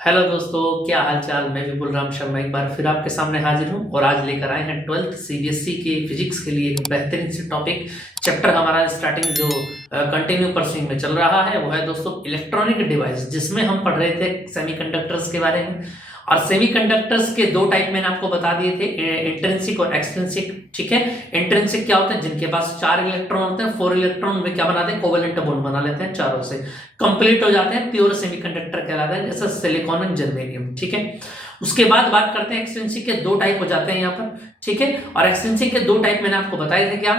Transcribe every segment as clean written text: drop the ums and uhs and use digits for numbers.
Hello दोस्तों, क्या हाल चाल। मैं विपुल राम शर्मा एक बार फिर आपके सामने हाजिर हूँ और आज लेकर आए हैं 12th सीबीएसई के फिजिक्स के लिए एक बेहतरीन से टॉपिक। चैप्टर हमारा स्टार्टिंग जो कंटिन्यू परसिंग में चल रहा है वो है दोस्तों इलेक्ट्रॉनिक डिवाइस, जिसमें हम पढ़ रहे थे सेमीकंडक्टर्स के बारे में। और सेमीकंडक्टर्स के दो टाइप मैंने आपको बता दिए थे, इंट्रिंसिक और एक्सट्रिंसिक। ठीक है, इंट्रिंसिक क्या होता है? जिनके पास 4 इलेक्ट्रॉन होते हैं, 4 इलेक्ट्रॉन वे क्या बनाते हैं? कोवेलेंट बॉन्ड बना लेते हैं चारों से, कंप्लीट हो जाते हैं, प्योर सेमीकंडक्टर कहलाता है, जैसे सिलिकॉन एंड जर्मेनियम। ठीक है, उसके बाद बात करते हैं एक्सट्रिंसिक के। दो टाइप हो जाते हैं यहाँ पर। ठीक है, और एक्सट्रिंसिक के दो टाइप मैंने आपको बताए थे। क्या?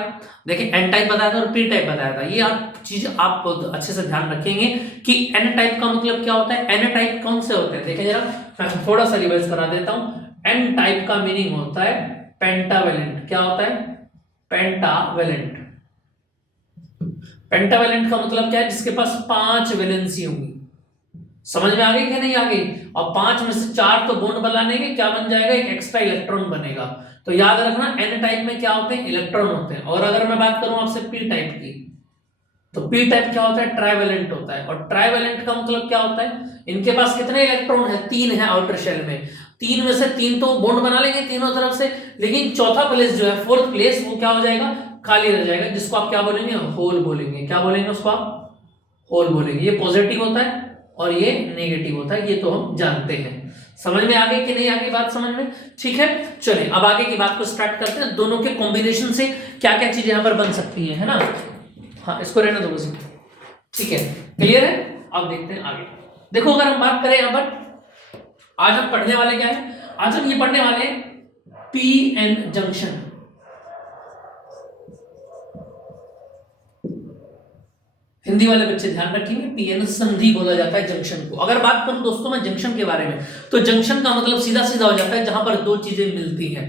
देखिए, एन टाइप बताया था और पी टाइप बताया था। ये आप चीज आप अच्छे से ध्यान रखेंगे कि एन टाइप का मतलब क्या होता है। एन टाइप कौन से होते हैं? देखिए जरा, मैं थोड़ा सा रिवाइज करा देता हूं। एन टाइप का मीनिंग होता है पेंटावेलेंट। क्या होता है? पेंटावेलेंट। पेंटावेलेंट का मतलब क्या है? जिसके पास 5 वैलेंसी होंगी। समझ में आ गई कि नहीं आ गई? और 5 में से 4 तो बॉन्ड बनाने के, क्या बन जाएगा? एक एक्स्ट्रा इलेक्ट्रॉन बनेगा। तो याद रखना, एन टाइप में क्या होते हैं? इलेक्ट्रॉन होते हैं। और अगर मैं बात करूं आपसे पी टाइप की, तो पी टाइप क्या होता है? ट्राइवेलेंट होता है। और ट्राइवेलेंट का मतलब क्या होता है? इनके पास कितने इलेक्ट्रॉन है? 3 है आउटर शेल में। 3 में से 3 तो बॉन्ड बना लेंगे तीनों तरफ से, लेकिन चौथा प्लेस जो है, फोर्थ प्लेस, वो क्या हो जाएगा? खाली रह जाएगा, जिसको आप क्या बोलेंगे? होल बोलेंगे। क्या बोलेंगे उसको आप? होल बोलेंगे। ये पॉजिटिव होता है और ये नेगेटिव होता है, ये तो हम जानते हैं। समझ में आ गई कि नहीं आ गई बात समझ में? ठीक है, चलिए अब आगे की बात को स्टार्ट करते हैं। दोनों के कॉम्बिनेशन से क्या क्या चीजें यहां पर बन सकती है ना? हाँ, इसको रहने दो बस। ठीक है, क्लियर है? अब देखते हैं आगे। देखो, अगर हम बात करें यहां पर, आज हम पढ़ने वाले क्या है? आज हम ये पढ़ने वाले हैं पी एन जंक्शन। हिंदी वाले बच्चे ध्यान रखेंगे, पीएन संधि बोला जाता है जंक्शन को। अगर बात करूं दोस्तों मैं जंक्शन के बारे में, तो जंक्शन का मतलब सीधा सीधा हो जाता है जहां पर दो चीजें मिलती हैं।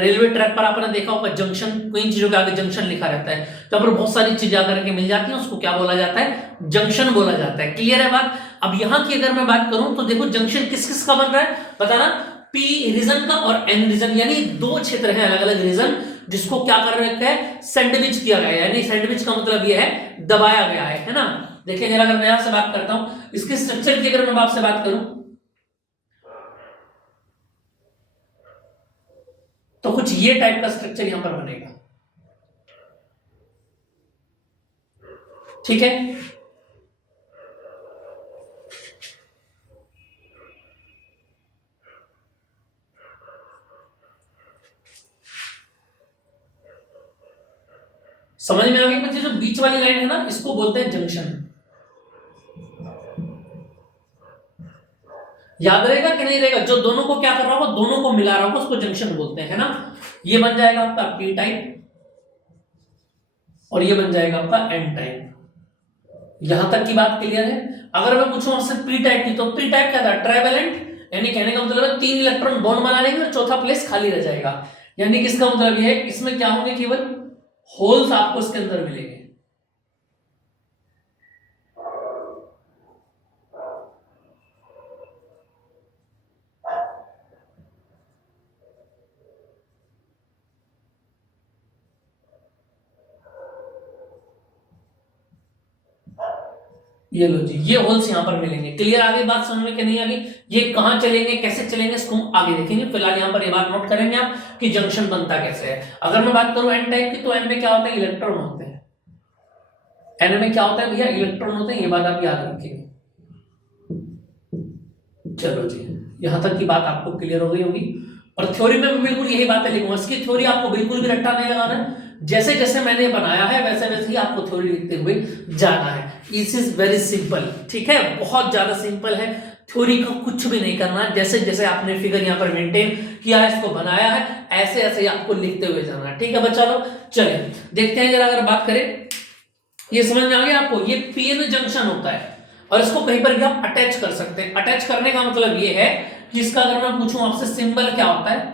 रेलवे ट्रैक पर आपने देखा होगा जंक्शन, कई चीजों के आगे जंक्शन लिखा रहता है, तो पर बहुत सारी चीजें आकर के मिल जाती हैं, उसको क्या बोला जाता है? जंक्शन बोला जाता है। क्लियर है बात? अब यहाँ की अगर मैं बात करूं तो देखो, जंक्शन किस किस का बन रहा है बताना। पी रीजन का और एन रीजन, यानी दो क्षेत्र हैं अलग अलग रीजन, जिसको क्या कर रखा है? सैंडविच किया गया है। यानी सैंडविच का मतलब यह है दबाया गया है ना? देखिए जरा, अगर मैं यहां से बात करता हूं इसके स्ट्रक्चर की, अगर मैं आपसे बात करूं तो कुछ ये टाइप का स्ट्रक्चर यहां पर बनेगा। ठीक है, समझ में आ गई बच्चे? जो बीच वाली लाइन है ना, इसको बोलते हैं जंक्शन। याद रहेगा कि नहीं रहेगा? जो दोनों को क्या कर रहा होगा? दोनों को मिला रहा होगा, उसको जंक्शन बोलते हैं, है ना? ये बन जाएगा आपका पी टाइप और ये बन जाएगा आपका एन टाइप। यहां तक की बात क्लियर है? अगर मैं पूछूं आपसे पी टाइप की, तो पी टाइप क्या था? ट्राइवेलेंट, यानी कहने का मतलब है 3 इलेक्ट्रॉन बॉन्ड बना लेंगे और चौथा प्लेस खाली रह जाएगा। यानी कि इसका मतलब यह है, इसमें क्या होंगे? केवल होल्स आपको इसके अंदर मिलेंगे। ये लो जी, ये होल्स यहां पर मिलेंगे। क्लियर? आगे बात समझ में कि नहीं आ गई? ये कहां चलेंगे, कैसे चलेंगे, इसको हम आगे देखेंगे। फिलहाल यहां पर ये बात नोट करेंगे आप कि जंक्शन बनता कैसे है। अगर मैं बात करूं एन टाइप की, तो एन में क्या होता है? इलेक्ट्रॉन होते हैं। एन में क्या होता है भैया? इलेक्ट्रॉन होते हैं। ये बात आप याद रखिएगा। चलो जी, यहां तक की बात आपको क्लियर हो गई होगी। और थ्योरी में भी बिल्कुल यही बातें लिखूंगा। इसकी थ्योरी आपको बिल्कुल भी रट्टा नहीं लगाना है। जैसे जैसे मैंने बनाया है वैसे वैसे ही आपको थ्योरी लिखते हुए जाना है। इस इज वेरी सिंपल। ठीक है, बहुत ज्यादा सिंपल है। थ्योरी का कुछ भी नहीं करना। जैसे जैसे आपने फिगर यहाँ पर मेंटेन किया है, इसको बनाया है, ऐसे ऐसे ही आपको लिखते हुए जाना है। ठीक है बच्चा लोग, चलिए देखते हैं जरा। अगर बात करें, ये समझ में आ गया आपको? ये पीएन जंक्शन होता है और इसको कहीं पर भी आप अटैच कर सकते हैं। अटैच करने का मतलब ये है कि इसका अगर मैं पूछूं आपसे सिंबल क्या होता है,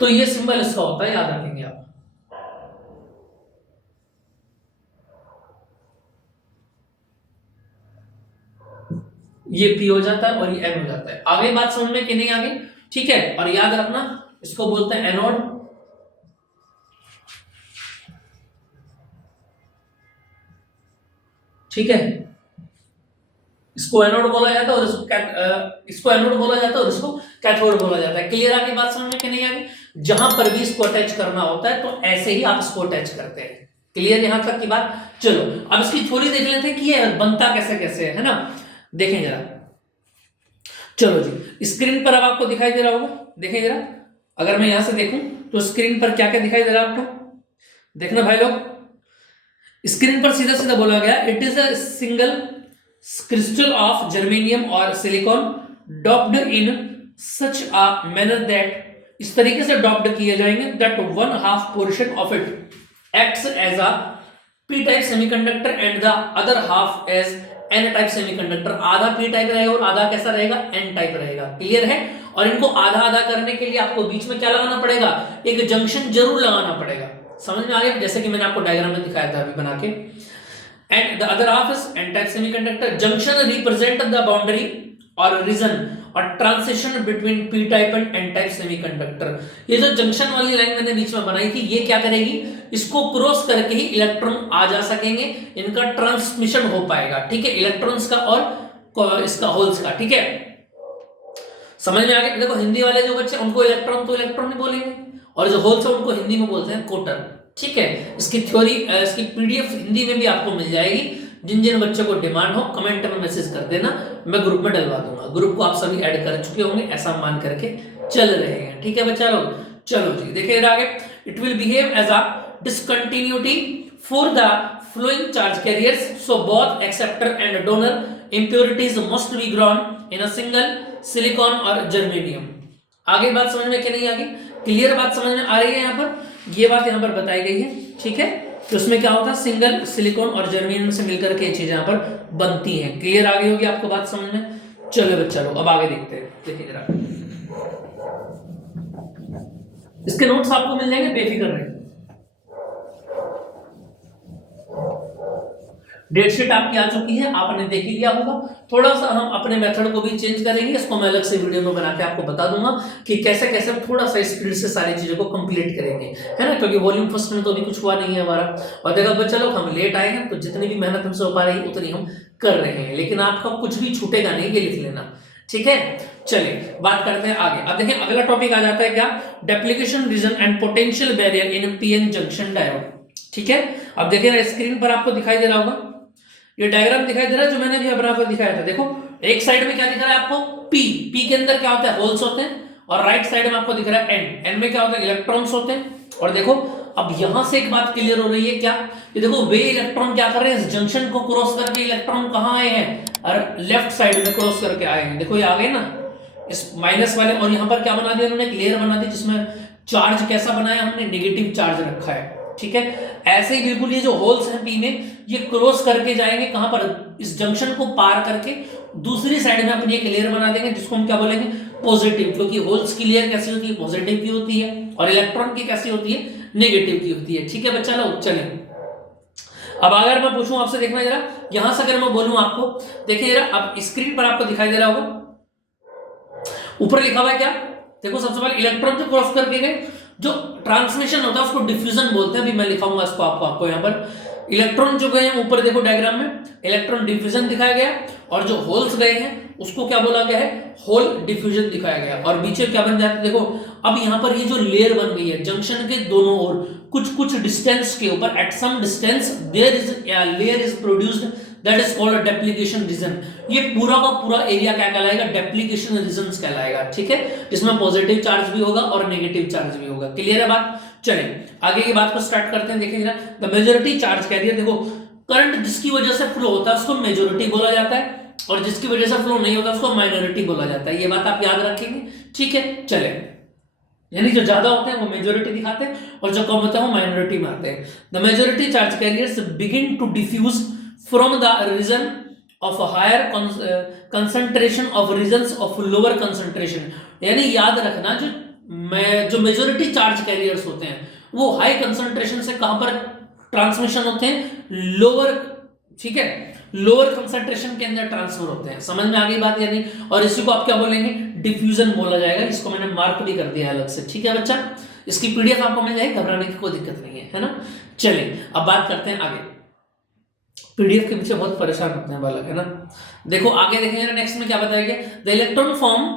तो ये सिंबल इसका होता है, याद रखेंगे आप। ये पी हो जाता है और ये एन हो जाता है। आगे बात समझ में कि नहीं आ गई? ठीक है, और याद रखना, इसको बोलते हैं एनोड। ठीक है, इसको एनोड बोला जाता है और इसको एनोड बोला जाता है और इसको कैथोड बोला जाता है। क्लियर आगे बात समझ में कि नहीं आगे? जहां पर भी इसको अटैच करना होता है तो ऐसे ही आप इसको अटैच करते हैं। क्लियर यहां तक की बात? चलो अब इसकी थ्योरी देख लेते हैं कि ये बनता कैसे कैसे है ना, देखें जरा। चलो जी, स्क्रीन पर अब आपको दिखाई दे रहा होगा, देखें जरा। अगर मैं यहां से देखूं तो स्क्रीन पर क्या क्या दिखाई दे रहा है आपको, देखना भाई लोग। स्क्रीन पर सीधा सीधा बोला गया, it is a single crystal of germanium और silicon doped in such a manner that, इस तरीके से डॉप्ड किए जाएंगे that 1/2 portion of it acts as a p type semiconductor and the other half as n type semiconductor. आधा p type रहेगा और आधा कैसा रहेगा, एन टाइप रहेगा। क्लियर है? और इनको आधा आधा करने के लिए आपको बीच में क्या लगाना पड़ेगा, एक जंक्शन जरूर लगाना पड़ेगा। समझ में आ गया? जैसे कि मैंने आपको डायग्राम में दिखाया था अभी बना के। And the other half is N type semiconductor. Junction represent the boundary और रीजन और transition between P type and N type semiconductor. ये जो जंक्शन वाली लाइन मैंने बीच में बनाई थी, ये क्या करेगी, इसको क्रॉस करके ही इलेक्ट्रॉन आ जा सकेंगे, इनका ट्रांसमिशन हो पाएगा। ठीक है, इलेक्ट्रॉन्स का और इसका होल्स का। ठीक है, समझ में आ गया? देखो हिंदी वाले जो बच्चे, उनको इलेक्ट्रॉन तो इलेक्ट्रॉन ही बोलेंगे और जो होल्स है उनको हिंदी में बोलते हैं कोटर। ठीक है, इसकी थ्योरी, इसकी पीडीएफ हिंदी में भी आपको मिल जाएगी। जिन जिन बच्चों को डिमांड हो कमेंट में मैसेज कर देना, मैं ग्रुप में डलवा दूंगा। ग्रुप को आप सभी ऐड कर चुके होंगे, ऐसा मान करके चल रहे हैं। ठीक है बच्चा लोग? चलो जी, देखिए इधर आगे, it will behave as a discontinuity for the flowing charge carriers, so both acceptor and donor impurities must be grown in a single silicon or germanium। आगे बात समझ में कि नहीं आगे? क्लियर बात समझ में आ रही है? यहाँ पर ये बात यहाँ पर बताई गई है। ठीक है, तो उसमें क्या होता है, सिंगल सिलिकॉन और जर्मेनियम से मिलकर के ये चीजें यहाँ पर बनती हैं। क्लियर आ गई होगी आपको बात समझ में? चलो बच्चा लोग अब आगे देखते हैं। देखिए जरा, इसके नोट्स आपको मिल जाएंगे, बेफिक्र रहे। डेट शीट आपकी आ चुकी है, आपने देख ही लिया होगा। थोड़ा सा हम अपने मेथड को भी चेंज करेंगे, इसको मैं अलग से वीडियो में बना के आपको बता दूंगा कि कैसे कैसे थोड़ा सा स्पीड से सारी चीजों को कंप्लीट करेंगे, है ना, क्योंकि वॉल्यूम फर्स्ट में तो अभी कुछ हुआ नहीं है हमारा। और देखो बच्चा लोग, हम लेट आए हैं तो जितनी भी मेहनत हमसे हो पा रही है उतनी हम कर रहे हैं, लेकिन आपका कुछ भी छूटेगा नहीं, ये लिख लेना। ठीक है, चलिए बात करते हैं आगे। अब देखिए अगला टॉपिक आ जाता है क्या, depletion region and potential barrier in PN junction diode. ठीक है, अब देखिए स्क्रीन पर आपको दिखाई दे रहा होगा, ये डायग्राम दिखाई दे रहा है जो मैंने अभी बराबर दिखाया था। देखो एक साइड में क्या दिख रहा है आपको, पी, पी के अंदर क्या होता है, होल्स होते हैं, और राइट साइड में आपको दिख रहा है एन, एन में क्या होता है, इलेक्ट्रॉन्स होते हैं। और देखो अब यहां से एक बात क्लियर हो रही है क्या, ये देखो वे इलेक्ट्रॉन क्या कर रहे हैं, इस जंक्शन को क्रॉस करके इलेक्ट्रॉन कहां आए हैं, और लेफ्ट साइड में क्रॉस करके आए हैं। देखो ये आ गए ना इस माइनस वाले, और यहां पर क्या बना दिया उन्होंने, एक लेयर बना दी जिसमें चार्ज कैसा बनाया हमने, नेगेटिव चार्ज रखा है। ठीक है, ऐसे ही बिल्कुल ये जो होल्स हैं पी में, ये क्रॉस करके जाएंगे कहां पर, इस जंक्शन को पार करके दूसरी साइड में अपनी एक लेयर बना देंगे जिसको हम क्या बोलेंगे, पॉजिटिव, क्योंकि होल्स की लेयर कैसी होती है, पॉजिटिव की होती है, और इलेक्ट्रॉन की कैसी होती है, नेगेटिव की होती है। ठीक है बच्चा लोग, चलें अब अगर मैं पूछूं आपसे, देखना जरा यहां से अगर मैं बोलूं आपको, देखिए जरा अब स्क्रीन पर आपको दिखाई दे रहा होगा, ऊपर लिखा हुआ है क्या, देखो सबसे पहले इलेक्ट्रॉन जो क्रॉस करके गए, जो ट्रांसमिशन होता है उसको डिफ्यूजन बोलते हैं। अभी मैं लिखाऊंगा इसको आपको यहाँ पर, इलेक्ट्रॉन जो गए हैं ऊपर देखो डायग्राम में, इलेक्ट्रॉन डिफ्यूजन दिखाया गया, और जो होल्स गए हैं उसको क्या बोला गया है, होल डिफ्यूजन दिखाया गया। और बीच क्या बन जाता है, देखो अब यहाँ पर ये जो लेयर बन गई है जंक्शन के दोनों ओर, कुछ कुछ डिस्टेंस के ऊपर, at some distance there is a layer is produced that is called a deplication region। ये पूरा का पूरा एरिया क्या कहलाएगा, डेप्लीकेशन रीजन कहलाएगा। ठीक है, जिसमें पॉजिटिव चार्ज भी होगा और नेगेटिव चार्ज भी होगा। क्लियर है बात? चलें आगे की बात को स्टार्ट करते हैं। देखिए जरा, द मेजॉरिटी चार्ज कैरियर, देखो करंट जिसकी वजह से फ्लो होता है उसको मेजॉरिटी बोला जाता है, और जिसकी वजह से फ्लो नहीं होता उसको माइनॉरिटी बोला जाता है। ये बात आप याद रखेंगे। ठीक है, चले, यानी जो ज्यादा होते हैं वो मेजॉरिटी दिखाते हैं और जो कम होता है वो माइनॉरिटी में आते हैं। The majority charge carriers begin to diffuse from the region of higher concentration of regions of lower concentration. यानी याद रखना, जो मेजॉरिटी चार्ज कैरियर्स होते हैं वो हाई कंसंट्रेशन से कहां पर ट्रांसमिशन होते हैं, लोअर, ठीक है, लोअर कंसंट्रेशन के अंदर ट्रांसफर होते हैं। समझ में आ गई बात यानी, और इसी को आप क्या बोलेंगे, डिफ्यूजन बोला जाएगा। इसको मैंने मार्क भी कर दिया अलग से। ठीक है बच्चा, इसकी पीडीएफ आपको मिल जाएगी, घबराने की कोई दिक्कत नहीं है, है ना। चलिए अब बात करते हैं आगे। पीडीएफ के पीछे बहुत परेशान होते हैं बालक, है ना। देखो आगे देखेंगे नेक्स्ट में क्या बताया गया, the electron form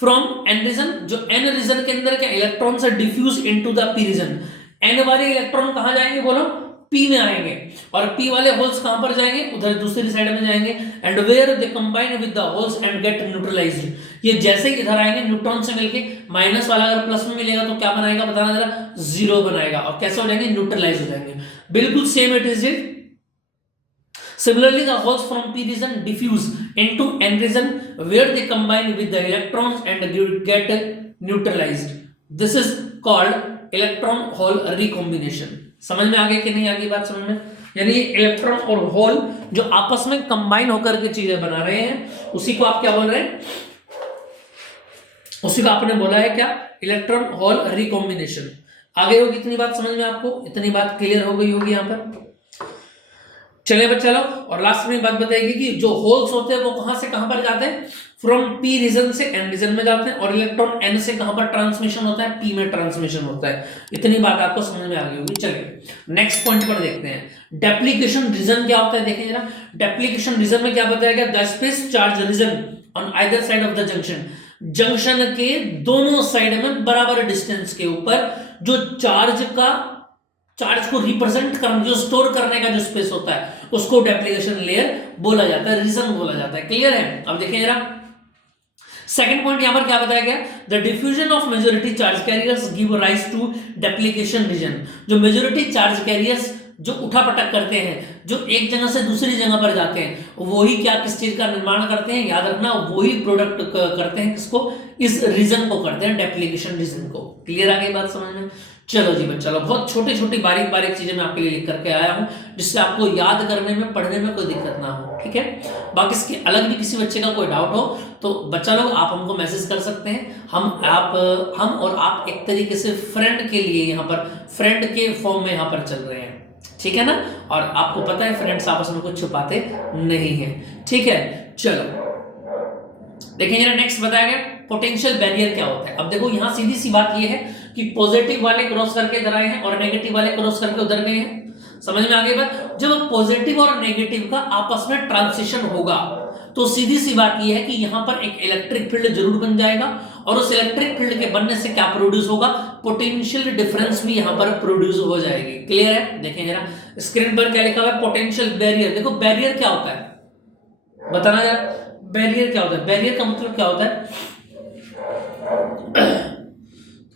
from N region, जो एन रीजन के अंदर के इलेक्ट्रॉन से diffuse into the P region. N वाले इलेक्ट्रॉन कहां जाएंगे बोलो, पी में आएंगे, और पी वाले होल्स कहां पर जाएंगे, उधर दूसरी साइड में जाएंगे। And where they combine with the holes and get neutralized, ये जैसे ही इधर आएंगे न्यूट्रॉन से मिलके, माइनस वाला अगर प्लस में मिलेगा तो क्या बनाएगा बताना जरा, जीरो बनाएगा, और कैसे हो जाएंगे, न्यूट्रलाइज हो जाएंगे। बिल्कुल same it is it. Similarly, the holes from p region diffuse into n region where they combine with the electrons and get neutralized. This is called electron hole recombination. समझ में आ गई कि नहीं आ गई बात समझ में? यानी इलेक्ट्रॉन और होल जो आपस में कंबाइन होकर के चीजें बना रहे हैं, उसी को आप क्या बोल रहे हैं, उसी को आपने बोला है क्या, इलेक्ट्रॉन होल रिकॉम्बिनेशन। आगे होगी इतनी बात समझ में आपको, इतनी बात क्लियर हो गई होगी यहाँ पर। चलिए बच्चा लोग, और लास्ट में बात बताएगी कि जो होल्स होते हैं वो कहां से कहां पर जाते हैं, फ्रॉम पी रीजन से एन रीजन में जाते हैं, और इलेक्ट्रॉन एन से कहां पर ट्रांसमिशन होता है, पी में ट्रांसमिशन होता है। इतनी बात आपको समझ में आ गई होगी। चलिए नेक्स्ट पॉइंट पर देखते हैं, डेप्लीकेशन रीजन क्या होता है। देखिए जरा, डेप्लीकेशन रीजन में क्या बताया गया, the space charge region on either side of the junction, junction के दोनों साइड में बराबर डिस्टेंस के ऊपर जो चार्ज को रिप्रेजेंट करने, जो स्टोर करने का जो स्पेस होता है, उसको डेप्लीकेशन लेयर बोला जाता है, रीजन बोला जाता है। क्लियर है? अब देखिए जरा सेकंड पॉइंट यहां पर क्या बताया गया, the diffusion of majority charge carriers give rise to depletion region. जो मेजॉरिटी चार्ज कैरियर्स जो उठापटक करते हैं, जो एक जगह से दूसरी जगह पर जाते हैं, वही क्या किस चीज का निर्माण करते हैं, याद रखना, वही प्रोडक्ट करते हैं, किसको, इस रीजन को करते हैं, डेप्लीकेशन रीजन को। क्लियर आ गई बात समझ में? चलो जी बच्चा लोग, बहुत छोटी छोटी बारीक बारीक चीजें मैं आपके लिए लिख करके आया हूं, जिससे आपको याद करने में, पढ़ने में कोई दिक्कत ना हो, ठीक है। बाकी इसके अलग भी किसी बच्चे का कोई डाउट हो तो बच्चा लोग आप हमको मैसेज कर सकते हैं। हम और आप एक तरीके से फ्रेंड के लिए यहाँ पर फ्रेंड के फॉर्म में यहाँ पर चल रहे हैं, ठीक है ना। और आपको पता है फ्रेंड्स आपस में कुछ छुपाते नहीं है, ठीक है। चलो देखिए जरा नेक्स्ट बताया गया, पोटेंशियल बैरियर क्या होता है। अब देखो यहाँ सीधी सी बात ये है कि पॉजिटिव वाले क्रॉस करके इधर आए हैं और नेगेटिव वाले क्रॉस करके उधर गए हैं। समझ में आ गई बात? जब पॉजिटिव और नेगेटिव का आपस में ट्रांजिशन होगा तो सीधी सी बात यह है कि यहां पर एक इलेक्ट्रिक फील्ड जरूर बन जाएगा, और उस इलेक्ट्रिक फील्ड के बनने से क्या प्रोड्यूस होगा, पोटेंशियल डिफरेंस भी यहां पर प्रोड्यूस हो जाएगी। क्लियर है? देखें जरा स्क्रीन पर क्या लिखा हुआ है, पोटेंशियल बैरियर। देखो बैरियर क्या होता है बताना जरा, बैरियर क्या होता है, बैरियर का मतलब क्या होता है।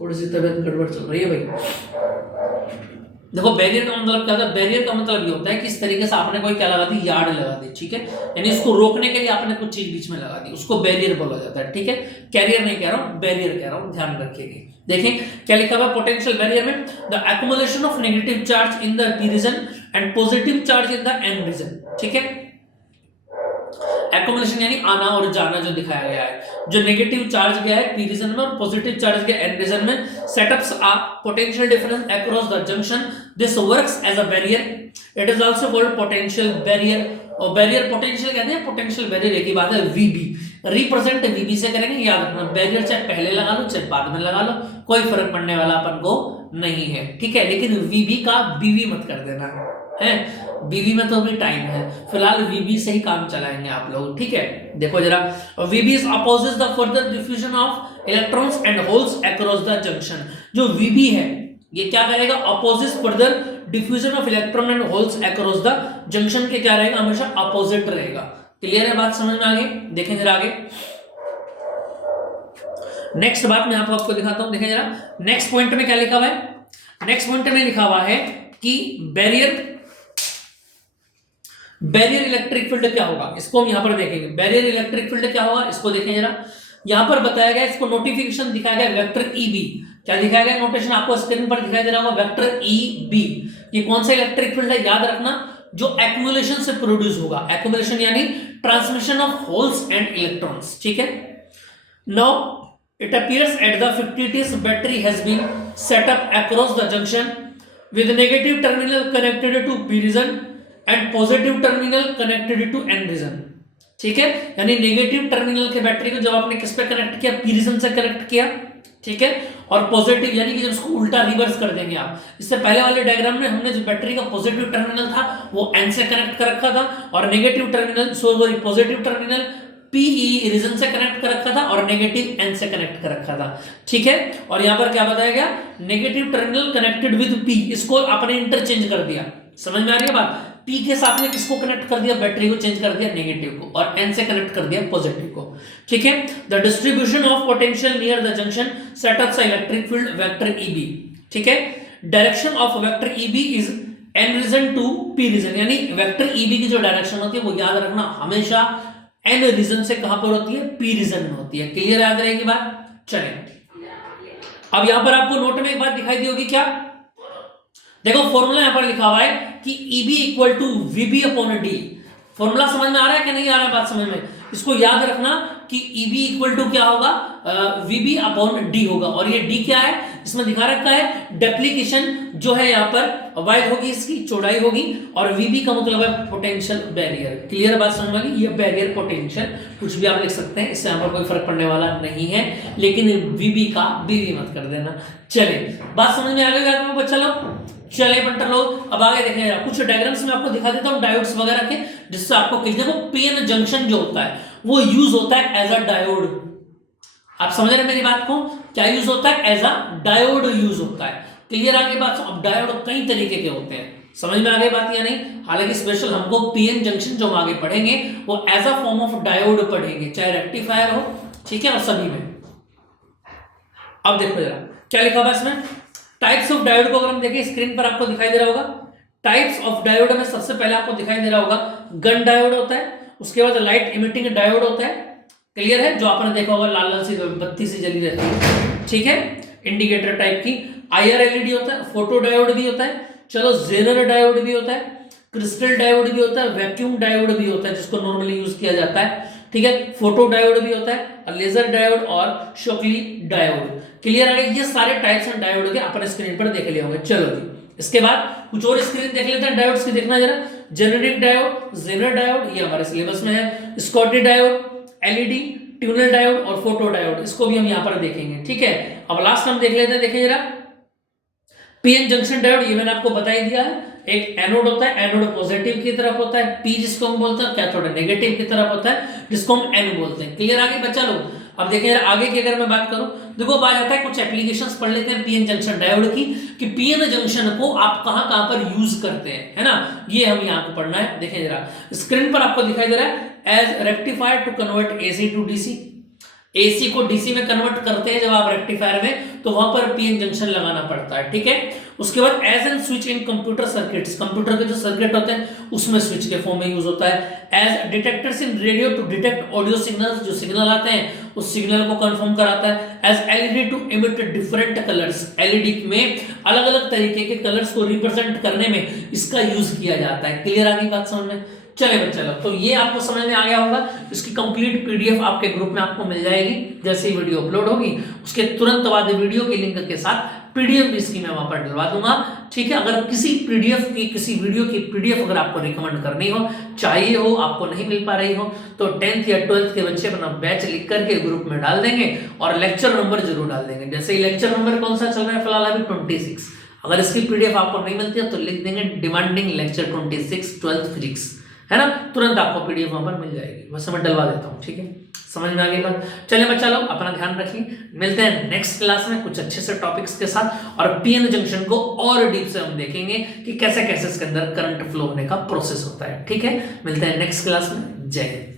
थोड़ी सी तबीयत गड़बड़ चल रही है भाई। देखो बैरियर का मतलब क्या होता है, बैरियर का मतलब ये होता है कि इस तरीके से आपने कोई क्या लगा दी, यार्ड लगा दी, ठीक है, यानी इसको रोकने के लिए आपने कुछ चीज बीच में लगा दी, उसको बैरियर बोला जाता है, ठीक है। कैरियर नहीं कह रहा हूं, बैरियर कह रहा हूं, ध्यान रखिएगा। देखें क्या लिखा हुआ पोटेंशियल बैरियर में, the accumulation of negative charge in the P region and positive charge in the N region, ठीक है। एक्युमुलेशन यानी आना और जाना जो दिखाया गया है, जो नेगेटिव चार्ज गया है पी रीजन में और पॉजिटिव चार्ज गया एन रीजन में, setups a potential difference across the junction, this works as a barrier, it is also called potential barrier. और बैरियर पोटेंशियल कहते हैं, पोटेंशियल बैरियर एक ही बात है, वीबी रिप्रेजेंट वीबी से करेंगे, याद रखना। बैरियर चाहे पहले लगा लो चाहे बाद में लगा लो, कोई फर्क पड़ने वाला अपन को नहीं है, ठीक है। लेकिन वीबी का बीवी मत कर देना है, बीवी में तो अभी टाइम है, फिलहाल वीबी से ही काम चलाएंगे आप लोग, ठीक है। देखो जरा, VB opposes the further diffusion of electrons and holes across the junction. जो वीबी है ये क्या करेगा, opposite further diffusion of electron and holes across the junction के क्या रहेगा, हमेशा अपोजिट रहेगा। क्लियर है बात समझ में आ गई? देखें जरा आगे नेक्स्ट बात मैं आपको दिखाता हूं। देखें जरा नेक्स्ट पॉइंट में क्या लिखा हुआ है, नेक्स्ट पॉइंट में लिखा हुआ है कि बैरियर इलेक्ट्रिक फील्ड क्या होगा, इसको हम यहां पर देखेंगे। बैरियर इलेक्ट्रिक फील्ड क्या होगा इसको देखें जरा, यहां पर बताया गया, इसको नोटिफिकेशन दिखाया गया वेक्टर ईबी। क्या दिखाया गया नोटेशन, आपको स्क्रीन पर दिखाई दे रहा होगा, वेक्टर ईबी। ये कौन सा इलेक्ट्रिक फील्ड है, याद रखना, जो एक्युमुलेशन से प्रोड्यूस होगा। एक्युमुलेशन यानी transmission of holes and electrons, ठीक है। Now it appears at the 50T battery has been set up across the junction with negative terminal connected to p region and positive terminal connected to n region, ठीक है। यानी negative terminal के battery को जब आपने किस पे connect किया, पी रीजन से कनेक्ट किया, ठीक है। और पॉजिटिव यानी कि जब इसको उल्टा रिवर्स कर देंगे आप, इससे पहले वाले डायग्राम में हमने जो बैटरी का पॉजिटिव टर्मिनल था वो N से कनेक्ट कर रखा था और negative terminal sorry positive terminal PE region से कनेक्ट कर रखा था और नेगेटिव N से कनेक्ट कर रखा था, ठीक है। और यहाँ पर क्या बताया गया, negative terminal connected with P, इसको आपने इंटरचेंज कर दिया, समझ में आ रही है बात। P के साथ में किसको कनेक्ट कर दिया, बैटरी को चेंज कर दिया नेगेटिव को, और N से कनेक्ट कर दिया पॉजिटिव को, ठीक है। The distribution of potential near the junction setups electric field vector EB, ठीक है। Direction of vector EB is N region to P region, यानी वेक्टर EB की जो डायरेक्शन होती है वो याद रखना हमेशा N रीजन से कहां पर होती है, P रीजन में होती है। क्लियर याद रहेगी बात। चलें अब यहां पर आपको नोट में एक बात दिखाई दी होगी, क्या देखो फॉर्मूला यहां पर लिखा हुआ है कि EB equal to VB upon D। Formula समझ में आ रहा है कि नहीं आ रहा है, बात समझ में। इसको याद रखना कि EB इक्वल टू क्या होगा, VB अपॉन D होगा। और ये D क्या है, इसमें दिखा रखा है डेप्लीकेशन जो है यहाँ पर वाइड होगी, इसकी चौड़ाई होगी, और VB का मतलब है पोटेंशियल बैरियर। क्लियर बात समझ में, ये बैरियर पोटेंशियल कुछ भी आप लिख सकते हैं, इससे यहाँ पर कोई फर्क पड़ने वाला नहीं है, लेकिन VB का BB मत कर देना। चले बात समझ में आ गई बच्चा लोग। चले बंटर लोग अब आगे देखें, कुछ डायग्राम्स में आपको दिखा देता हूँ डायोड्स वगैरह के, जिससे आपको देखो PN जंक्शन जो होता है वो यूज होता है एज अ डायोड। आप समझ रहे हैं मेरी बात को, क्या यूज होता है, एज अ डायोड यूज होता है। क्लियर आगे बात। अब डायोड कई तरीके के होते हैं, समझ में आ गई बात या नहीं। हालांकि स्पेशल हमको PN जंक्शन जो हम आगे पढ़ेंगे वो as a form of diode पढ़ेंगे, चाहे रेक्टिफायर हो, ठीक है, और सभी में। अब देखो जरा क्या लिखा हुआ इसमें, टाइप्स ऑफ डायोड को अगर हम देखें स्क्रीन पर आपको दिखाई दे रहा होगा। टाइप्स ऑफ डायोड में सबसे पहले आपको दिखाई दे रहा होगा गन डायोड होता है, उसके बाद लाइट इमिटिंग डायोड होता है। क्लियर है, जो आपने देखा होगा लाल लाल सी बत्ती सी जली रहती है, ठीक है, इंडिकेटर टाइप की। IR LED होता है, फोटो डायोड भी होता है, चलो जेनर डायोड भी होता है, क्रिस्टल डायोड भी होता है, वैक्यूम डायोड भी होता है जिसको नॉर्मली यूज किया जाता है, ठीक है, फोटो डायोड भी होता है, लेजर डायोड और शोकली डायोड। क्लियर आ गया, ये सारे टाइप्स एंड डायोड के अपने स्क्रीन पर देख लिए होंगे। चलो जी, इसके बाद कुछ और स्क्रीन देख लेते हैं डायोड्स की, देखना जरा। जेनेरिक डायोड, जेनर डायोड, ये हमारे सिलेबस में है। Schottky diode, LED, tuner diode और फोटो डायोड, इसको भी हम यहाँ पर देखेंगे, ठीक है। अब लास्ट हम देख लेते हैं, देखिए जरा PN जंक्शन डायोड, ये मैंने आपको बता ही दिया है। एक एनोड होता है, एनोड पॉजिटिव की तरफ होता है, P जिसको हम बोलते हैं, कैथोड नेगेटिव की तरफ होता है, जिसको हम N बोलते हैं। क्लियर आगे बच्चा लोग। अब देखिए यार आगे की अगर मैं बात करूं, देखो बात आता है कुछ एप्लीकेशंस पढ़ लेते हैं PN जंक्शन डायोड की, कि PN जंक्शन को आप कहां पर यूज करते हैं, है ना, ये हम यहां को पढ़ना है। देखिए जरा स्क्रीन पर आपको दिखाई दे रहा है, as rectifier to convert AC to DC। AC को DC में कन्वर्ट करते हैं जब आप रेक्टिफायर में, तो वहां पर PN जंक्शन लगाना पड़ता है, ठीक है। उसके बाद as an switch in computer circuits, computer के जो सर्किट होते हैं उसमें स्विच के फॉर्म में यूज होता है। As detectors in radio to detect audio signals, जो सिग्नल आते हैं उस सिग्नल को कंफर्म कराता है। As LED to emit different colours, LED में अलग अलग तरीके के कलर्स को रिप्रेजेंट करने में इसका यूज किया जाता है। क्लियर आ गई बात समझ में। चले बच्चा लोग, तो ये आपको समझ में आ गया होगा। इसकी कंप्लीट PDF आपके ग्रुप में आपको मिल जाएगी, जैसे ही वीडियो अपलोड होगी उसके तुरंत बाद वीडियो के लिंक के साथ PDF भी इसकी मैं वहां पर डलवा दूंगा, ठीक है। अगर किसी PDF की, किसी वीडियो की PDF अगर आपको रिकमेंड करनी हो, चाहिए हो, आपको नहीं मिल पा रही हो, तो 10th या 12th के बच्चे अपना बैच लिख करके ग्रुप में डाल देंगे और लेक्चर नंबर जरूर डाल देंगे। जैसे ही लेक्चर नंबर कौन सा चल रहा है फिलहाल अभी 26, अगर इसकी PDF आपको नहीं मिलती है तो लिख देंगे डिमांडिंग लेक्चर 26 12th फिजिक्स, है ना, तुरंत आपको PDF वहां पर मिल जाएगी, बस मैं डलवा देता हूँ, ठीक है। समझ में आ गई बात। चलिए बच्चा लोग अपना ध्यान रखिए, मिलते हैं नेक्स्ट क्लास में कुछ अच्छे से टॉपिक्स के साथ, और PN जंक्शन को और डीप से हम देखेंगे कि कैसे कैसे इसके अंदर करंट फ्लो होने का प्रोसेस होता है, ठीक है। मिलते हैं नेक्स्ट क्लास में। जय हिंद।